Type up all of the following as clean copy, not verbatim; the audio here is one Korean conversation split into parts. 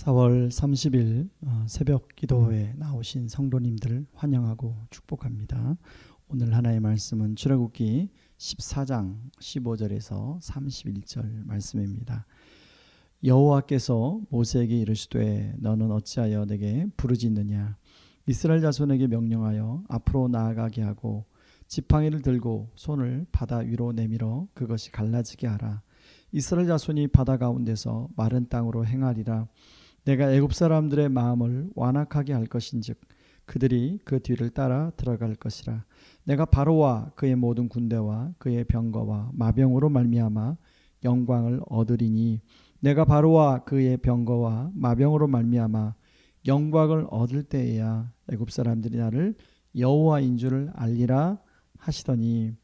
4월 30일 새벽 기도회에 나오신 성도님들 환영하고 축복합니다. 오늘 하나의 말씀은 출애굽기 14장 15절에서 31절 말씀입니다. 여호와께서 모세에게 이르시되 너는 어찌하여 내게 부르짖느냐. 이스라엘 자손에게 명령하여 앞으로 나아가게 하고 지팡이를 들고 손을 바다 위로 내밀어 그것이 갈라지게 하라. 이스라엘 자손이 바다 가운데서 마른 땅으로 행하리라. 내가 애굽 사람들의 마음을 완악하게 할 것인즉 그들이 그 뒤를 따라 들어갈 것이라. 내가 바로와 그의 모든 군대와 그의 병거와 마병으로 말미암아 영광을 얻으리니 내가 바로와 그의 병거와 마병으로 말미암아 영광을 얻을 때에야 애굽 사람들이 나를 여호와인 줄을 알리라 하시더니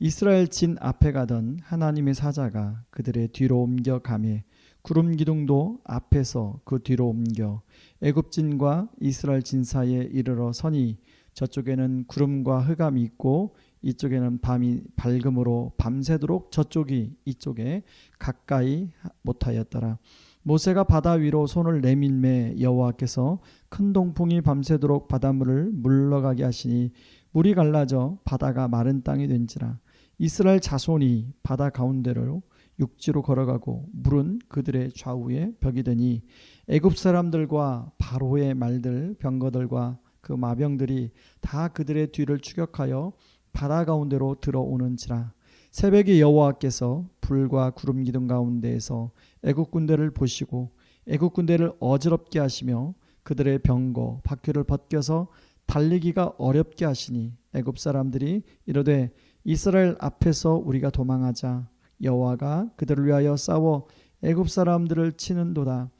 이스라엘 진 앞에 가던 하나님의 사자가 그들의 뒤로 옮겨 가매 구름 기둥도 앞에서 그 뒤로 옮겨 애굽 진과 이스라엘 진 사이에 이르러 서니 저쪽에는 구름과 흑암이 있고 이쪽에는 밤이 밝음으로 밤새도록 저쪽이 이쪽에 가까이 못하였더라. 모세가 바다 위로 손을 내밀매 여호와께서 큰 동풍이 밤새도록 바닷물을 물러가게 하시니 물이 갈라져 바다가 마른 땅이 된지라. 이스라엘 자손이 바다 가운데로 육지로 걸어가고 물은 그들의 좌우에 벽이 되니 애굽 사람들과 바로의 말들 병거들과 그 마병들이 다 그들의 뒤를 추격하여 바다 가운데로 들어오는지라. 새벽에 여호와께서 불과 구름 기둥 가운데에서 애굽 군대를 보시고 애굽 군대를 어지럽게 하시며 그들의 병거 바퀴를 벗겨서 달리기가 어렵게 하시니 애굽 사람들이 이르되 이스라엘 앞에서 우리가 도망하자. 여호와가 그들을 위하여 싸워 애굽 사람들을 치는도다.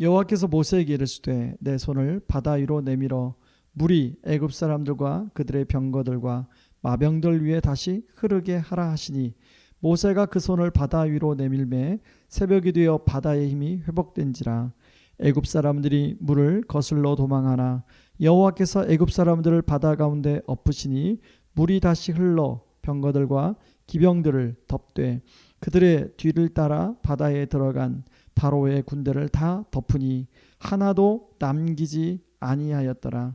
여호와께서 모세에게 이르시되 내 손을 바다 위로 내밀어 물이 애굽 사람들과 그들의 병거들과 마병들 위에 다시 흐르게 하라 하시니 모세가 그 손을 바다 위로 내밀매 새벽이 되어 바다의 힘이 회복된지라. 애굽 사람들이 물을 거슬러 도망하나 여호와께서 애굽 사람들을 바다 가운데 엎으시니 물이 다시 흘러 병거들과 기병들을 덮되 그들의 뒤를 따라 바다에 들어간 바로의 군대를 다 덮으니 하나도 남기지 아니하였더라.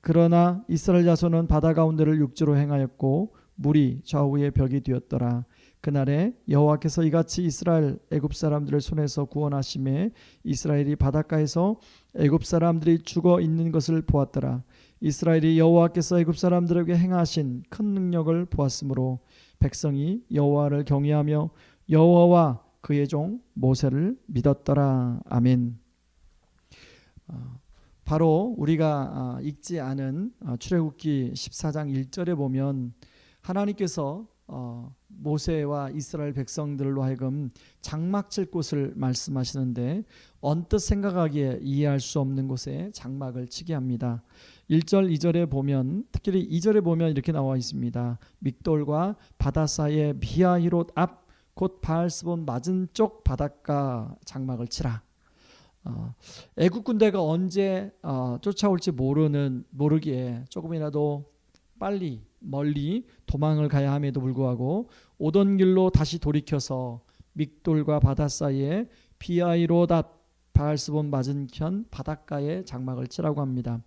그러나 이스라엘 자손은 바다 가운데를 육지로 행하였고 물이 좌우에 벽이 되었더라. 그날에 여호와께서 이같이 이스라엘 애굽 사람들을 손에서 구원하심에 이스라엘이 바닷가에서 애굽 사람들이 죽어 있는 것을 보았더라. 이스라엘이 여호와께서 애굽 사람들에게 행하신 큰 능력을 보았으므로 백성이 여호와를 경외하며 여호와와 그의 종 모세를 믿었더라. 아멘. 바로 우리가 읽지 않은 출애굽기 14장 1절에 보면 하나님께서 모세와 이스라엘 백성들로 하여금 장막 칠 곳을 말씀하시는데 언뜻 생각하기에 이해할 수 없는 곳에 장막을 치게 합니다. 1절 2절에 보면 특히 2절에 보면 이렇게 나와 있습니다. 믹돌과 바다 사이에 비하히롯 앞 곧 바알스본 맞은쪽 바닷가 장막을 치라. 애국 군대가 언제 쫓아올지 모르기에 조금이라도 빨리 멀리 도망을 가야 함에도 불구하고 오던 길로 다시 돌이켜서 믹돌과 바다 사이에 비하히롯 앞 바알스본 맞은편 바닷가에 장막을 치라고 합니다.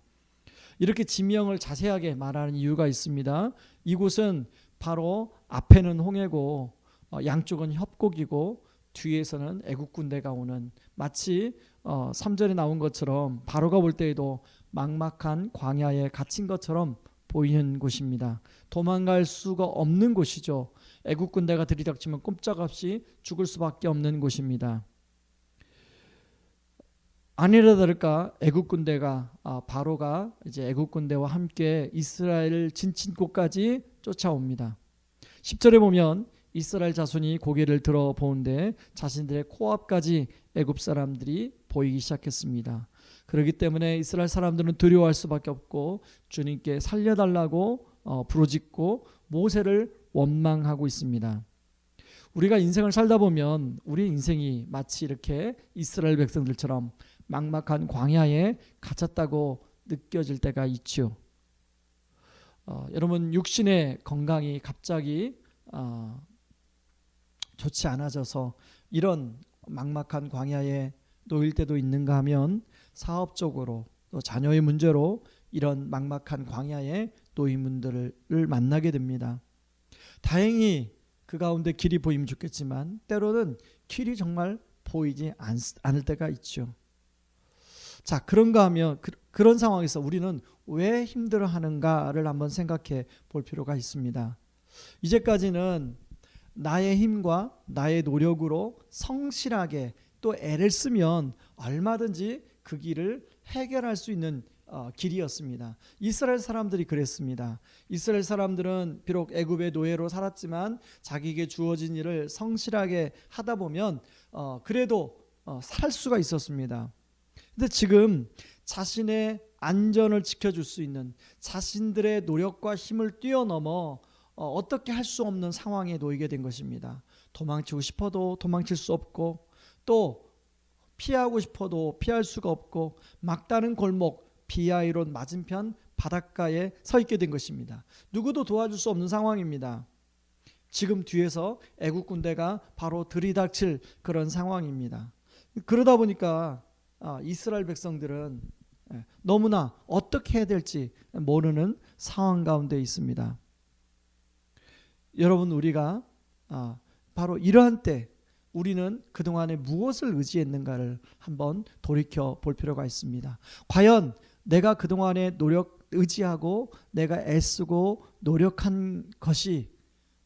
이렇게 지명을 자세하게 말하는 이유가 있습니다. 이곳은 바로 앞에는 홍해고 양쪽은 협곡이고 뒤에서는 애국 군대가 오는 마치 3절에 나온 것처럼 바로가 올 때에도 막막한 광야에 갇힌 것처럼 보이는 곳입니다. 도망갈 수가 없는 곳이죠. 애국 군대가 들이닥치면 꼼짝없이 죽을 수밖에 없는 곳입니다. 아니라 다를까 애국 군대가 바로가 이제 애국 군대와 함께 이스라엘 진친곳까지 쫓아옵니다. 10절에 보면 이스라엘 자손이 고개를 들어 보는데 자신들의 코앞까지 애굽 사람들이 보이기 시작했습니다. 그렇기 때문에 이스라엘 사람들은 두려워할 수밖에 없고 주님께 살려달라고 부르짖고 모세를 원망하고 있습니다. 우리가 인생을 살다 보면 우리 인생이 마치 이렇게 이스라엘 백성들처럼 막막한 광야에 갇혔다고 느껴질 때가 있죠. 여러분 육신의 건강이 갑자기 좋지 않아져서 이런 막막한 광야에 놓일 때도 있는가 하면 사업적으로 또 자녀의 문제로 이런 막막한 광야의 놓인 분들을 만나게 됩니다. 다행히 그 가운데 길이 보이면 좋겠지만 때로는 길이 정말 보이지 않을 때가 있죠. 자, 그런가 하면 그런 상황에서 우리는 왜 힘들어하는가를 한번 생각해 볼 필요가 있습니다. 이제까지는 나의 힘과 나의 노력으로 성실하게 또 애를 쓰면 얼마든지 그 길을 해결할 수 있는 길이었습니다. 이스라엘 사람들이 그랬습니다. 이스라엘 사람들은 비록 애굽의 노예로 살았지만 자기에게 주어진 일을 성실하게 하다 보면 그래도 살 수가 있었습니다. 근데 지금 자신의 안전을 지켜줄 수 있는 자신들의 노력과 힘을 뛰어넘어 어떻게 할 수 없는 상황에 놓이게 된 것입니다. 도망치고 싶어도 도망칠 수 없고 또 피하고 싶어도 피할 수가 없고 막다른 골목 비아이론 맞은편 바닷가에 서 있게 된 것입니다. 누구도 도와줄 수 없는 상황입니다. 지금 뒤에서 애국 군대가 바로 들이닥칠 그런 상황입니다. 그러다 보니까 이스라엘 백성들은 너무나 어떻게 해야 될지 모르는 상황 가운데 있습니다. 여러분, 우리가 바로 이러한 때 우리는 그동안에 무엇을 의지했는가를 한번 돌이켜 볼 필요가 있습니다. 과연 내가 그동안에 의지하고 내가 애쓰고 노력한 것이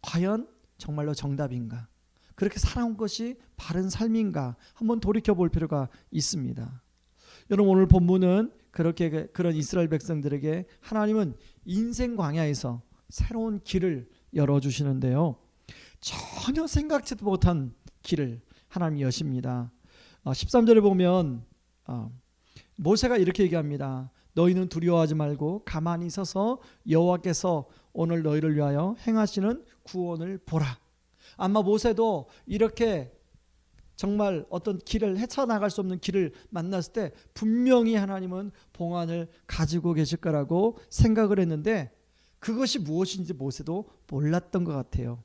과연 정말로 정답인가? 그렇게 살아온 것이 바른 삶인가? 한번 돌이켜 볼 필요가 있습니다. 여러분, 오늘 본문은 그런 이스라엘 백성들에게 하나님은 인생 광야에서 새로운 길을 열어주시는데요. 전혀 생각지도 못한 길을 하나님이 여십니다. 13절에 보면 모세가 이렇게 얘기합니다. 너희는 두려워하지 말고 가만히 서서 여호와께서 오늘 너희를 위하여 행하시는 구원을 보라. 아마 모세도 이렇게 정말 어떤 길을 헤쳐나갈 수 없는 길을 만났을 때 분명히 하나님은 봉안을 가지고 계실 거라고 생각을 했는데 그것이 무엇인지 모세도 몰랐던 것 같아요.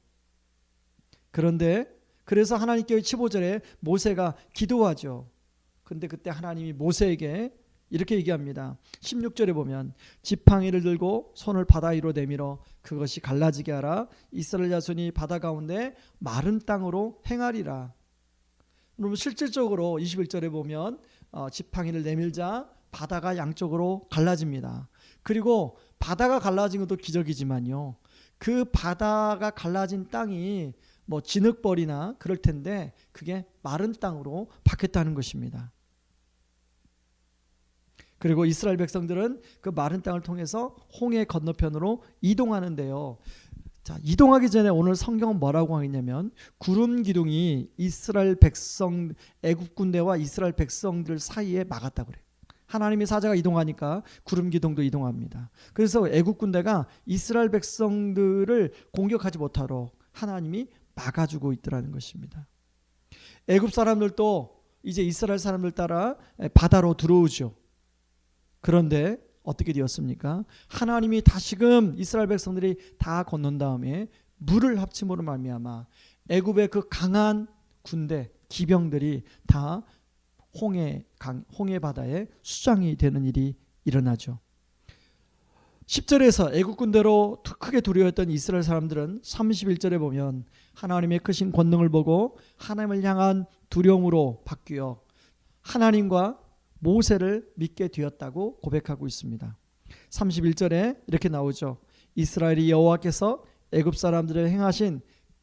그런데 그래서 하나님께 15절에 모세가 기도하죠. 근데 그때 하나님이 모세에게 이렇게 얘기합니다. 16절에 보면 지팡이를 들고 손을 바다 위로 내밀어 그것이 갈라지게 하라. 이스라엘 자손이 바다 가운데 마른 땅으로 행하리라. 여러분, 실질적으로 21절에 보면 지팡이를 내밀자 바다가 양쪽으로 갈라집니다. 그리고 바다가 갈라진 것도 기적이지만요, 그 바다가 갈라진 땅이 뭐 진흙벌이나 그럴 텐데 그게 마른 땅으로 바뀌었다는 것입니다. 그리고 이스라엘 백성들은 그 마른 땅을 통해서 홍해 건너편으로 이동하는데요. 자, 이동하기 전에 오늘 성경은 뭐라고 하겠냐면 구름 기둥이 이스라엘 백성, 애국 군대와 이스라엘 백성들 사이에 막았다고 그래요. 하나님의 사자가 이동하니까 구름 기둥도 이동합니다. 그래서 애국 군대가 이스라엘 백성들을 공격하지 못하도록 하나님이 막아주고 있더라는 것입니다. 애굽 사람들도 이제 이스라엘 사람들 따라 바다로 들어오죠. 그런데 어떻게 되었습니까? 하나님이 다시금 이스라엘 백성들이 다 건넌 다음에 물을 합침으로 말미암아 애굽의 그 강한 군대 기병들이 다 홍해 바다에 수장이 되는 일이 일어나죠. 10절에서 애국 군대로 크게 두려워했던 이스라엘 사람들은 31절에 보면 하나님의 크신 권능을 보고 하나님을 향한 두려움으로 바뀌어 하나님과 모세를 믿게 되었다고 고백하고 있습니다. 31절에 이렇게 나오죠. 이스라엘이 여호와께서 애굽 사람들을 행하신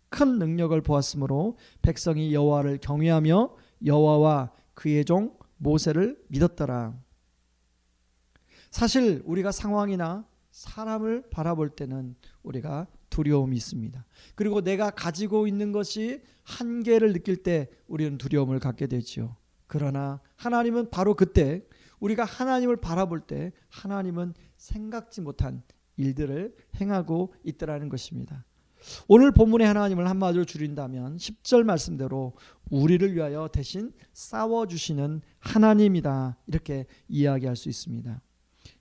큰 능력을 보았으므로 백성이 여호와를 경외하며 여호와와 그의 종 모세를 믿었더라. 사실 우리가 상황이나 사람을 바라볼 때는 우리가 두려움이 있습니다. 그리고 내가 가지고 있는 것이 한계를 느낄 때 우리는 두려움을 갖게 되죠. 그러나 하나님은 바로 그때 우리가 하나님을 바라볼 때 하나님은 생각지 못한 일들을 행하고 있더라는 것입니다. 오늘 본문의 하나님을 한마디로 줄인다면 10절 말씀대로 우리를 위하여 대신 싸워주시는 하나님이다, 이렇게 이야기할 수 있습니다.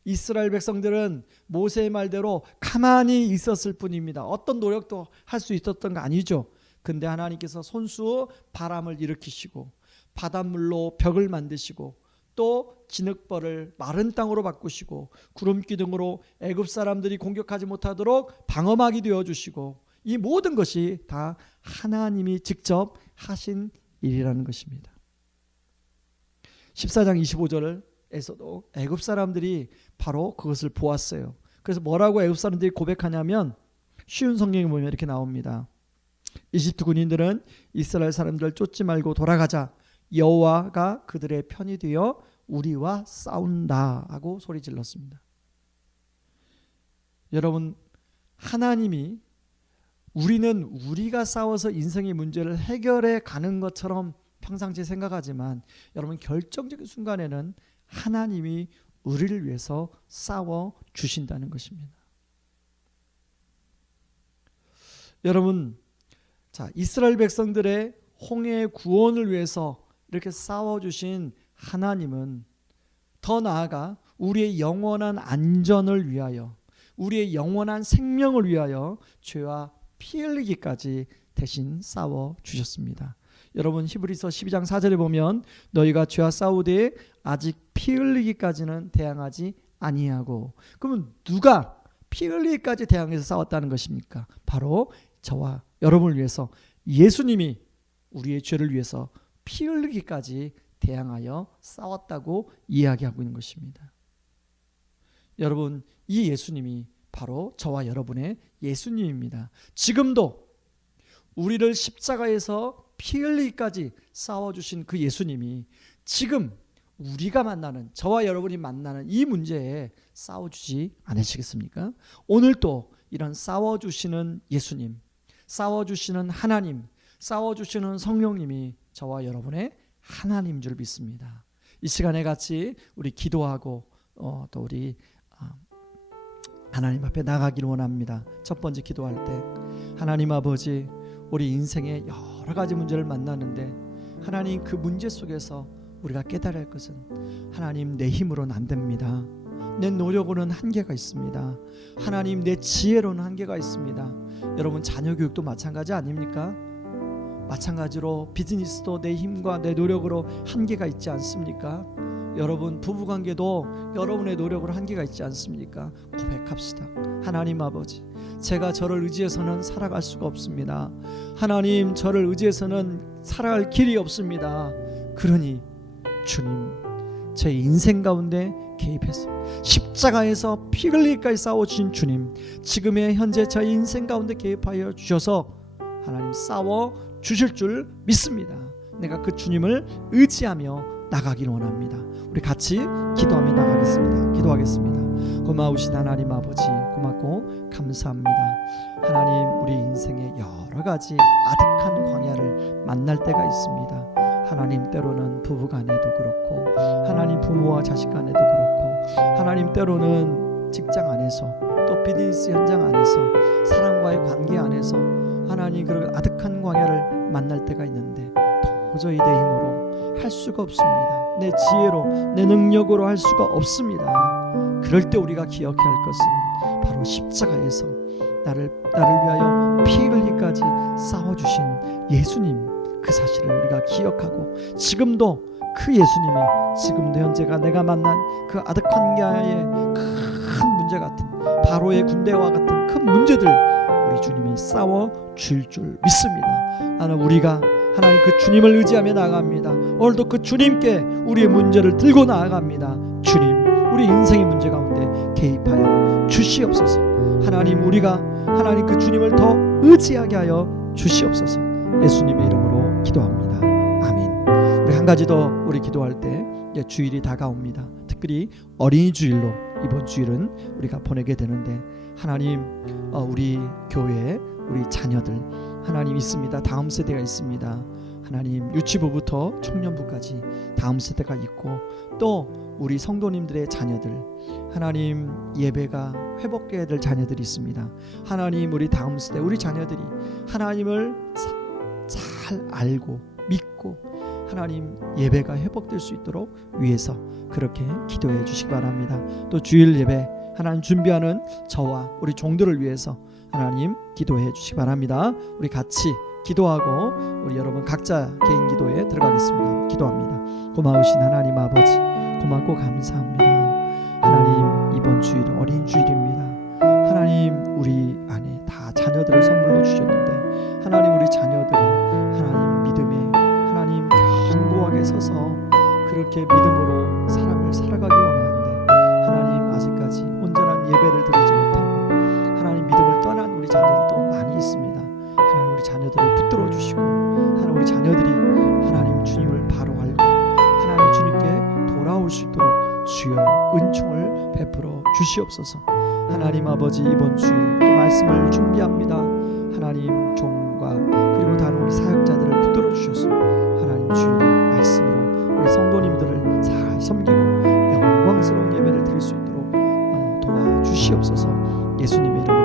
이스라엘 백성들은 모세의 말대로 가만히 있었을 뿐입니다. 어떤 노력도 할 수 있었던 거 아니죠. 근데 하나님께서 손수 바람을 일으키시고 바닷물로 벽을 만드시고 또 진흙벌을 마른 땅으로 바꾸시고 구름 기둥으로 애굽 사람들이 공격하지 못하도록 방어막이 되어주시고 이 모든 것이 다 하나님이 직접 하신 일이라는 것입니다. 14장 25절에서도 애굽 사람들이 바로 그것을 보았어요. 그래서 뭐라고 애굽 사람들이 고백하냐면 쉬운 성경에 보면 이렇게 나옵니다. 이집트 군인들은 이스라엘 사람들을 쫓지 말고 돌아가자. 여호와가 그들의 편이 되어 우리와 싸운다 하고 소리 질렀습니다. 여러분, 하나님이 우리는 우리가 싸워서 인생의 문제를 해결해 가는 것처럼 평상시에 생각하지만 여러분, 결정적인 순간에는 하나님이 우리를 위해서 싸워 주신다는 것입니다. 여러분, 자, 이스라엘 백성들의 홍해의 구원을 위해서 이렇게 싸워주신 하나님은 더 나아가 우리의 영원한 안전을 위하여, 우리의 영원한 생명을 위하여 죄와 피 흘리기까지 대신 싸워주셨습니다. 여러분, 히브리서 12장 4절에 보면 너희가 죄와 싸우되 아직 피 흘리기까지는 대항하지 아니하고, 그러면 누가 피 흘리기까지 대항해서 싸웠다는 것입니까? 바로 저와 여러분을 위해서 예수님이 우리의 죄를 위해서 피 흘리기까지 대항하여 싸웠다고 이야기하고 있는 것입니다. 여러분, 이 예수님이 바로 저와 여러분의 예수님입니다. 지금도 우리를 십자가에서 피 흘리기까지 싸워주신 그 예수님이 지금 우리가 만나는, 저와 여러분이 만나는 이 문제에 싸워주지 않으시겠습니까? 오늘도 이런 싸워주시는 예수님, 싸워주시는 하나님, 싸워주시는 성령님이 저와 여러분의 하나님인 줄 믿습니다. 이 시간에 같이 우리 기도하고 또 우리 하나님 앞에 나가기를 원합니다. 첫 번째 기도할 때, 하나님 아버지, 우리 인생에 여러 가지 문제를 만나는데 하나님, 그 문제 속에서 우리가 깨달을 것은 하나님, 내 힘으로는 안 됩니다. 내 노력으로는 한계가 있습니다. 하나님, 내 지혜로는 한계가 있습니다. 여러분, 자녀 교육도 마찬가지 아닙니까? 마찬가지로 비즈니스도 내 힘과 내 노력으로 한계가 있지 않습니까? 여러분, 부부관계도 여러분의 노력으로 한계가 있지 않습니까? 고백합시다. 하나님 아버지, 제가 저를 의지해서는 살아갈 수가 없습니다. 하나님, 저를 의지해서는 살아갈 길이 없습니다. 그러니 주님, 제 인생 가운데 개입해서 십자가에서 피 흘리기까지 싸워주신 주님, 지금의 현재 저의 인생 가운데 개입하여 주셔서 하나님 싸워 주실 줄 믿습니다. 내가 그 주님을 의지하며 나가기를 원합니다. 우리 같이 기도하며 나가겠습니다. 기도하겠습니다. 고마우신 하나님 아버지, 고맙고 감사합니다. 하나님, 우리 인생에 여러 가지 아득한 광야를 만날 때가 있습니다. 하나님, 때로는 부부간에도 그렇고, 하나님 부모와 자식 간에도 그렇고, 하나님 때로는 직장 안에서, 또 비즈니스 현장 안에서, 사람과의 관계 안에서 하나님, 그런 아득한 광야를 만날 때가 있는데 도저히 내 힘으로 할 수가 없습니다. 내 지혜로, 내 능력으로 할 수가 없습니다. 그럴 때 우리가 기억해야 할 것은 바로 십자가에서 나를 위하여 피 흘리기까지 싸워주신 예수님, 그 사실을 우리가 기억하고, 지금도 그 예수님이 지금도 현재가 내가 만난 그 아득한 광야의 큰 문제 같은, 바로의 군대와 같은 큰 문제들 우리 주님이 싸워 줄 믿습니다. 나는 우리가 하나님 그 주님을 의지하며 나아갑니다. 오늘도 그 주님께 우리의 문제를 들고 나아갑니다. 주님, 우리 인생의 문제 가운데 개입하여 주시옵소서. 하나님, 우리가 하나님 그 주님을 더 의지하게 하여 주시옵소서. 예수님의 이름으로 기도합니다. 아멘. 우리 한 가지 더 우리 기도할 때, 이제 주일이 다가옵니다. 특별히 어린이 주일로 이번 주일은 우리가 보내게 되는데, 하나님, 우리 교회에 우리 자녀들 하나님 있습니다. 다음 세대가 있습니다. 하나님, 유치부부터 청년부까지 다음 세대가 있고, 또 우리 성도님들의 자녀들, 하나님 예배가 회복해야 될 자녀들이 있습니다. 하나님, 우리 다음 세대, 우리 자녀들이 하나님을 잘 알고 믿고 하나님 예배가 회복될 수 있도록 위해서 그렇게 기도해 주시기 바랍니다. 또 주일 예배 하나님 준비하는 저와 우리 종들을 위해서 하나님 기도해 주시기 바랍니다. 우리 같이 기도하고 우리 여러분 각자 개인 기도에 들어가겠습니다. 기도합니다. 고마우신 하나님 아버지, 고맙고 감사합니다. 하나님, 이번 주일 어린 주일입니다. 하나님, 우리 안에 다 자녀들을 선물로 주셨는데 하나님, 우리 자녀들이 하나님 믿음에 하나님 견고하게 서서 그렇게 믿음으로 삶을 살아가기 원하는데 하나님, 아직까지 온전한 예배를 드리지 못하고 하나님 믿음을 떠난 우리 자녀들도 많이 있습니다. 하나님, 우리 자녀들을 붙들어 주시고 하나님, 우리 자녀들이 하나님 주님을 바로 알고 하나님 주님께 돌아올 수 있도록 주여 은총을 베풀어 주시옵소서. 하나님 아버지, 이번 주일 또 말씀을 준비합니다. 하나님 종과 그리고 다른 우리 사역자들을 붙들어 주셔서 하나님 주일 말씀으로 우리 성도님들을 잘 섬기고 영광스러운 예배를 드릴 수 있도록 도와주시옵소서. 예수님의 이름으로